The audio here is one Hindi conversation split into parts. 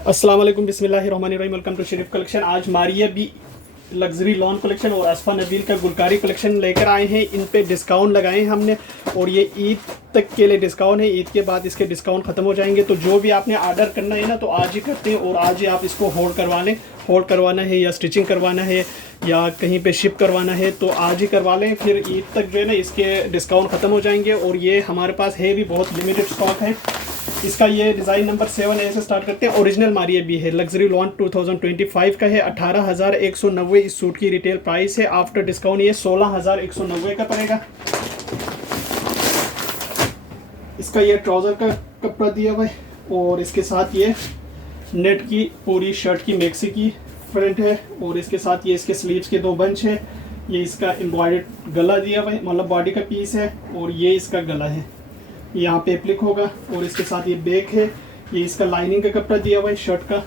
अस्सलाम वालेकुम, बिस्मिल्लाहिर्रहमानिर्रहीम। Welcome to Sharif collection. आज Maria B luxury lawn collection और असफा नबील का गुलकारी कलेक्शन लेकर आए हैं। इन पे डिस्काउंट लगाए हैं हमने और ये ईद तक के लिए डिस्काउंट है। ईद के बाद इसके डिस्काउंट ख़त्म हो जाएंगे। तो जो भी आपने आर्डर करना है ना, तो आज ही करते हैं और आज ही आप इसको होल्ड करवा लें। होल्ड करवाना है या स्टिचिंग करवाना है या कहीं पे शिप करवाना है तो आज ही करवा लें। फिर ईद तक जो है ना इसके डिस्काउंट ख़त्म हो जाएंगे। और ये हमारे पास है भी बहुत लिमिटेड स्टॉक है इसका। ये डिज़ाइन नंबर 7A से स्टार्ट करते हैं। ओरिजिनल मारिया बी है, लग्जरी लॉन 2025 का है। 18,190 इस सूट की रिटेल प्राइस है। आफ्टर डिस्काउंट ये 16,190 का पड़ेगा। इसका ये ट्राउज़र का कपड़ा दिया हुआ है और इसके साथ ये नेट की पूरी शर्ट की मैक्सी की फ्रंट है और इसके साथ ये इसके स्लीव्स के 2 बंच है। ये इसका एम्ब्रॉयडर्ड गला दिया हुआ है, मतलब बॉडी का पीस है और ये इसका गला है, यहाँ पे एप्लिक होगा। और इसके साथ ये बैक है, ये इसका लाइनिंग का कपड़ा दिया हुआ है शर्ट का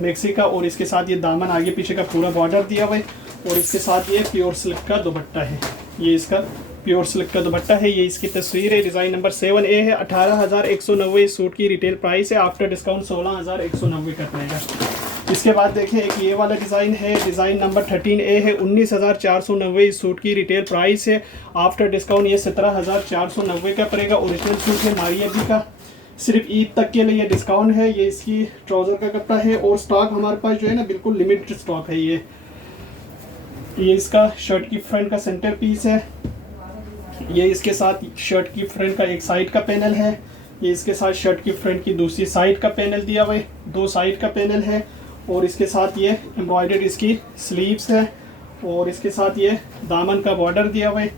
मैक्सी का। और इसके साथ ये दामन आगे पीछे का पूरा बॉर्डर दिया हुआ है और इसके साथ ये प्योर सिल्क का दुपट्टा है। ये इसका प्योर सिल्क का दुपट्टा है। ये इसकी तस्वीर है। डिज़ाइन नंबर 7A है। 18,190 इस सूट की रिटेल प्राइस है। आफ्टर डिस्काउंट 16,190 का पड़ेगा। इसके बाद देखिए एक ये वाला डिज़ाइन है। डिज़ाइन नंबर 13A है। 19,490 इस सूट की रिटेल प्राइस है। आफ्टर डिस्काउंट ये 17,490 का पड़ेगा। ओरिजिनल सूट है मारिया बी का। सिर्फ ईद तक के लिए ये डिस्काउंट है। ये इसकी ट्राउज़र का कपड़ा है और स्टॉक हमारे पास जो है ना बिल्कुल लिमिटेड स्टॉक है। ये इसका शर्ट की फ्रंट का सेंटर पीस है। ये इसके साथ शर्ट की फ्रंट का एक साइड का पैनल है। ये इसके साथ शर्ट की फ्रंट की दूसरी साइड का पैनल दिया हुआ है, 2 साइड का पैनल है। और इसके साथ ये एम्ब्रॉयडर्ड इसकी स्लीव्स है और इसके साथ ये दामन का बॉर्डर दिया हुआ है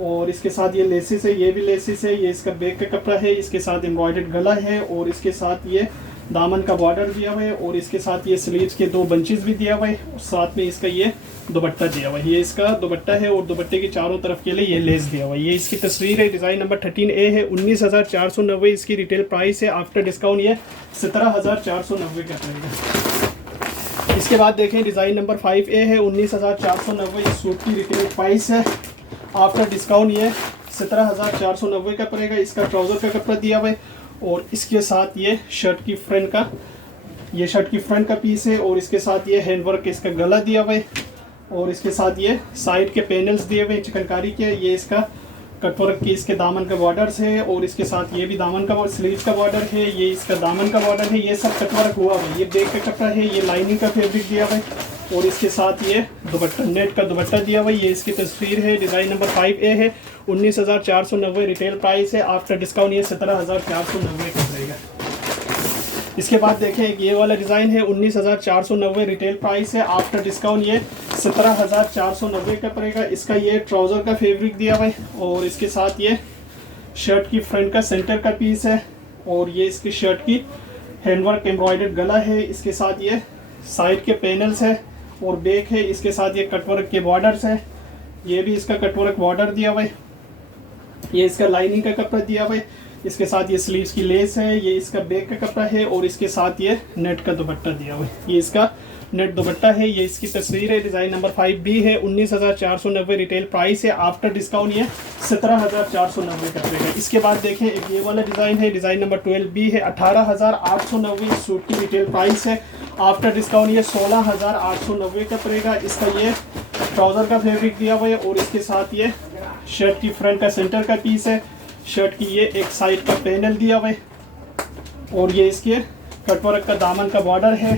और इसके साथ ये लेसिस है, ये भी लेसिस है। ये इसका बैक का कपड़ा है, इसके साथ एम्ब्रॉयडर्ड गला है और इसके साथ ये दामन का बॉर्डर दिया हुआ है और इसके साथ ये स्लीव्स के 2 बंचेस भी दिया हुआ है और साथ में इसका ये दुपट्टा दिया हुआ है। ये इसका दुपट्टा है और दुपट्टे की चारों तरफ के लिए ये लेस दिया हुआ है। ये इसकी तस्वीर है। डिज़ाइन नंबर 13A है। 19,490 इसकी रिटेल प्राइस है। आफ्टर डिस्काउंट ये 17,490 का पड़ेगा। इसके बाद देखें डिज़ाइन नंबर 5A है। 19,490 इस सूट की रिटेल प्राइस है। आफ्टर डिस्काउंट ये 17,490 का पड़ेगा। इसका ट्राउज़र का कपड़ा दिया हुआ है और इसके साथ ये शर्ट की फ्रंट का पीस है और इसके साथ ये हैंडवर्क इसका गला दिया हुआ है और इसके साथ ये साइड के पैनल्स दिए हुए चिकनकारी के। ये इसका कटवर्क की इसके दामन का बॉर्डर्स है और इसके साथ ये भी दामन का स्लीव का बॉर्डर है। ये इसका दामन का बॉर्डर है। ये सब कटवर्क हुआ है। ये बैक का कपड़ा है, ये लाइनिंग का फैब्रिक दिया हुआ है और इसके साथ ये दुपट्टा नेट का दुपट्टा दिया हुआ है। ये इसकी तस्वीर है। डिज़ाइन नंबर 5A है। 19,490 रिटेल प्राइस है। आफ्टर डिस्काउंट ये 17,490 का पड़ेगा। इसके बाद देखें एक ये वाला डिज़ाइन है। 19,490 रिटेल प्राइस है। आफ्टर डिस्काउंट ये 17,490 का पड़ेगा। इसका ये ट्राउज़र का फैब्रिक दिया हुआ है और इसके साथ ये शर्ट की फ्रंट का सेंटर का पीस है और ये इसकी शर्ट की हैंडवर्क एम्ब्रॉयडर्ड गला है। इसके साथ ये साइड के पैनल्स है और बैक है। इसके साथ ये कटवर्क के बॉर्डर्स है। ये भी इसका कटवर्क बॉर्डर दिया हुआ है। ये इसका लाइनिंग का कपड़ा दिया हुआ है। इसके साथ ये स्लीव्स की लेस है। ये इसका बैक का कपड़ा है और इसके साथ ये नेट का दुपट्टा दिया हुआ है। ये इसका नेट दुपट्टा है। ये इसकी तस्वीर है। डिज़ाइन नंबर 5B है। 19,490 रिटेल प्राइस है। आफ्टर डिस्काउंट ये 17,490 का पड़ेगा। इसके बाद देखें एक ये वाला डिज़ाइन है। डिज़ाइन नंबर 12B है। 18,890 इस सूट की रिटेल प्राइस है। आफ्टर डिस्काउंट ये 16,890 का पड़ेगा। इसका ये ट्राउज़र का फैब्रिक दिया हुआ है और इसके साथ ये शर्ट की फ्रंट का सेंटर का पीस है। शर्ट की ये एक साइड का पैनल दिया हुआ है और ये इसके कटवर्क का दामन का बॉर्डर है।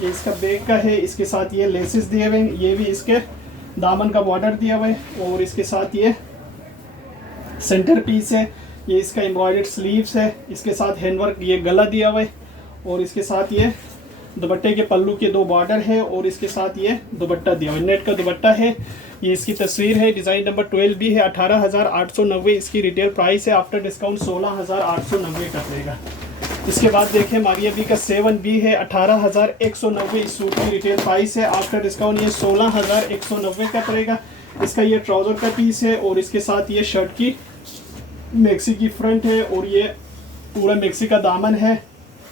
ये इसका बैक का है। इसके साथ ये लेसेस दिए हुए हैं। ये भी इसके दामन का बॉर्डर दिया हुआ है और इसके साथ ये सेंटर पीस है। ये इसका एम्ब्रॉयडर्ड स्लीव्स है। इसके साथ हैंडवर्क ये गला दिया हुआ है और इसके साथ ये दुपट्टे के पल्लू के 2 बॉर्डर है और इसके साथ ये दुपट्टा दिया हुआ है, नेट का दुपट्टा है। ये इसकी तस्वीर है। डिज़ाइन नंबर 12B है। 18,890 इसकी रिटेल प्राइस है। आफ्टर डिस्काउंट 16,890 का पड़ेगा। इसके बाद देखें मारिया बी का 7B है। 18,190 इस सूट की रिटेल प्राइस है। आफ्टर डिस्काउंट ये 16,190 का पड़ेगा। इसका ये ट्राउज़र का पीस है और इसके साथ ये शर्ट की मैक्सी की फ्रंट है और ये पूरा मैक्सी का दामन है।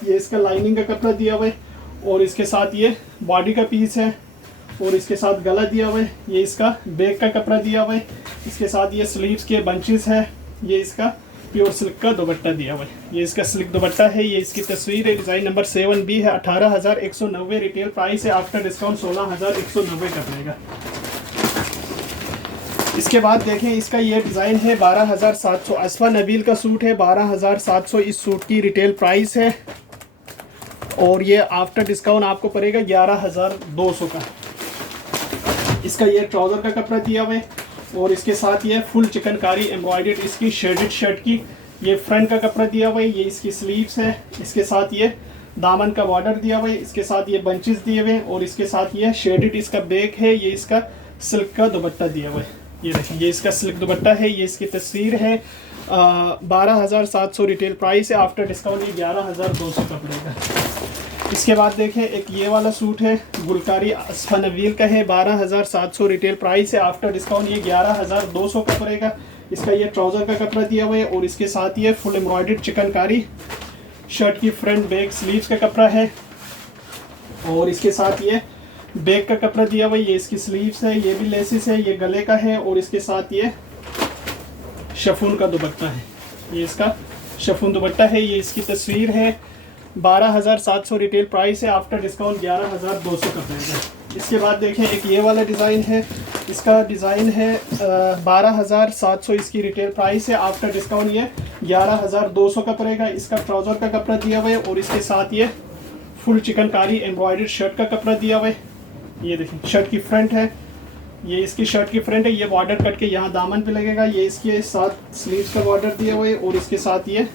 ये इसका लाइनिंग का कपड़ा दिया हुआ है और इसके साथ ये बॉडी का पीस है और इसके साथ गला दिया हुआ है। ये इसका बैक का कपड़ा दिया हुआ है। इसके साथ ये स्लीव्स के बंचेस है। ये इसका प्योर सिल्क का दुपट्टा दिया हुआ है। ये इसका सिल्क दुपट्टा है, ये इसकी तस्वीर है। डिज़ाइन नंबर 7B है। 18,190 रिटेल प्राइस है। आफ्टर डिस्काउंट 16,190 का पड़ेगा। इसके बाद देखें इसका ये डिज़ाइन है 12,700। असफा नबील का सूट है 12,700 इस सूट की रिटेल प्राइस है। और ये आफ्टर डिस्काउंट आपको पड़ेगा 11,200 का। इसका ये ट्राउज़र का कपड़ा दिया हुआ है और इसके साथ ये फुल चिकनकारी एम्ब्रॉयडर्ड इसकी शेडेड शर्ट की ये फ्रंट का कपड़ा दिया हुआ है। ये इसकी स्लीव्स है। इसके साथ ये दामन का बॉर्डर दिया हुआ है। इसके साथ ये बंचेस दिए हुए हैं और इसके साथ ये शेडेड इसका बैक है। ये इसका सिल्क का दुपट्टा दिया हुआ है। ये देखिए ये इसका सिल्क दुपट्टा है। ये इसकी तस्वीर है। 12,700 रिटेल प्राइस है। आफ्टर डिस्काउंट ये 11,200 का पड़ेगा। इसके बाद देखें एक ये वाला सूट है गुलकारी असफा नबील का है। 12,700 रिटेल प्राइस है। आफ्टर डिस्काउंट ये 11,200 का पड़ेगा। इसका ये ट्राउज़र का कपड़ा दिया हुआ है और इसके साथ ये फुल एम्ब्रॉयडर्ड चिकनकारी शर्ट की फ्रंट बैक स्लीव्स का कपड़ा है और इसके साथ ये बैक का कपड़ा दिया हुआ है। ये इसकी स्लीव्स है। ये भी लेसिस है। ये गले का है और इसके साथ ये शफून का दुपट्टा है। ये इसका शफून दुपट्टा है। ये इसकी तस्वीर है। 12,700 रिटेल प्राइस है। आफ्टर डिस्काउंट 11,200 का पड़ेगा। इसके बाद देखें एक ये वाला डिज़ाइन है। इसका डिज़ाइन है 12,700 इसकी रिटेल प्राइस है। आफ्टर डिस्काउंट ये 11,200 का पड़ेगा। इसका ट्राउज़र का कपड़ा दिया हुआ है और इसके साथ ये फुल चिकनकारी एम्ब्रॉयडर्ड शर्ट का कपड़ा दिया हुआ है। ये देखें शर्ट की फ्रंट है। ये इसकी शर्ट की फ्रंट है। ये बॉर्डर कट के यहाँ दामन पे लगेगा। ये इसके साथ स्लीव्स का बॉर्डर दिया हुआ है और इसके साथ ये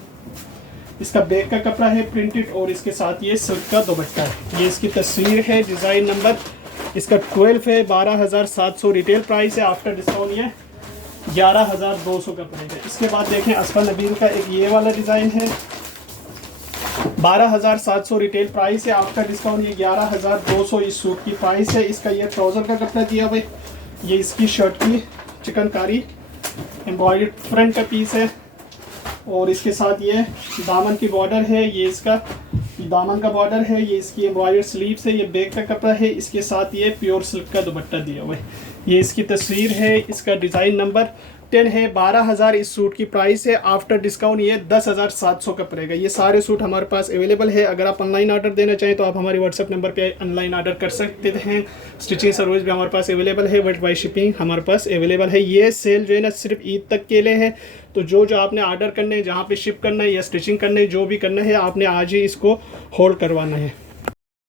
इसका बैक का कपड़ा है प्रिंटेड और इसके साथ ये सिल्क का दुपट्टा है। ये इसकी तस्वीर है। डिज़ाइन नंबर इसका 12 है। 12,700 रिटेल प्राइस है। आफ्टर डिस्काउंट ये 11,200 का पड़ेगा। इसके बाद देखें असफा नबील का एक ये वाला डिज़ाइन है। 12,700 रिटेल प्राइस है। आफ्टर डिस्काउंट ये 11,200 इस सूट की प्राइस है। इसका ये ट्राउज़र का कपड़ा दिया हुआ है। ये इसकी शर्ट की चिकनकारी एम्ब्रॉयडर्ड फ्रंट का पीस है और इसके साथ ये दामन की बॉर्डर है। ये इसका दामन का बॉर्डर है। ये इसकी एम्ब्रॉयडर्ड स्लीव्स है। ये बैक का कपड़ा है। इसके साथ ये प्योर सिल्क का दुपट्टा दिया हुआ है। ये इसकी तस्वीर है। इसका डिज़ाइन नंबर 10 है। 12,000 इस सूट की प्राइस है। आफ्टर डिस्काउंट ये 10,700 का पड़ेगा। ये सारे सूट हमारे पास अवेलेबल है। अगर आप ऑनलाइन ऑर्डर देना चाहें तो आप हमारे व्हाट्सएप नंबर पे ऑनलाइन ऑर्डर कर सकते हैं। स्टिचिंग सर्विस भी हमारे पास अवेलेबल है। वर्ल्ड वाइड शिपिंग हमारे पास अवेलेबल है। ये सेल जो है ना सिर्फ ईद तक के लिए है। तो जो आपने ऑर्डर करना है, जहाँ पे शिप करना है या स्टिचिंग करना है, जो भी करना है आपने आज ही इसको होल्ड करवाना है।